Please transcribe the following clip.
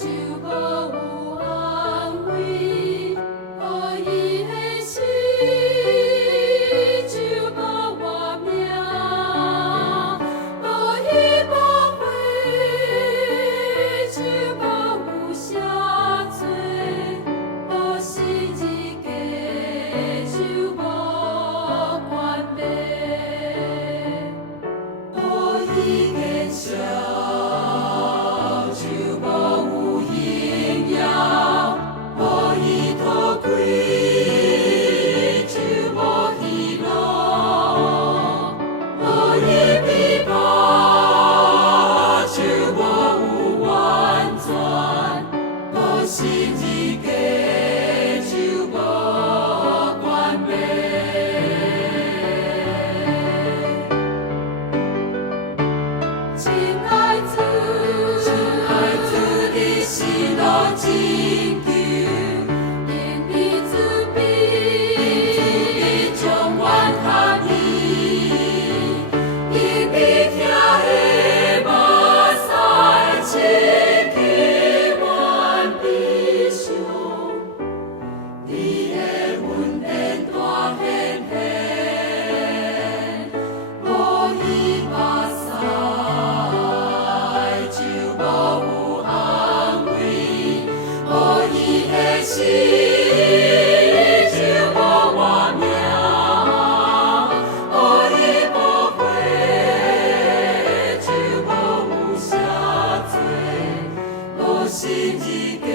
就无有安慰，无伊的死就无我命，无伊无悔就无有赦罪，无十字架就无完美，无伊的笑就无有营养，无伊土开就无喜乐，无伊逼迫就无有完全，无十字架就无完美。亲爱主，你是路拯救，因你慈悲，将阮合意，因你疼的目屎清去阮悲伤，你的恩典大显现，无伊目屎就无有安慰，无伊的死就无我命，无伊无悔就无有赦罪，无十字架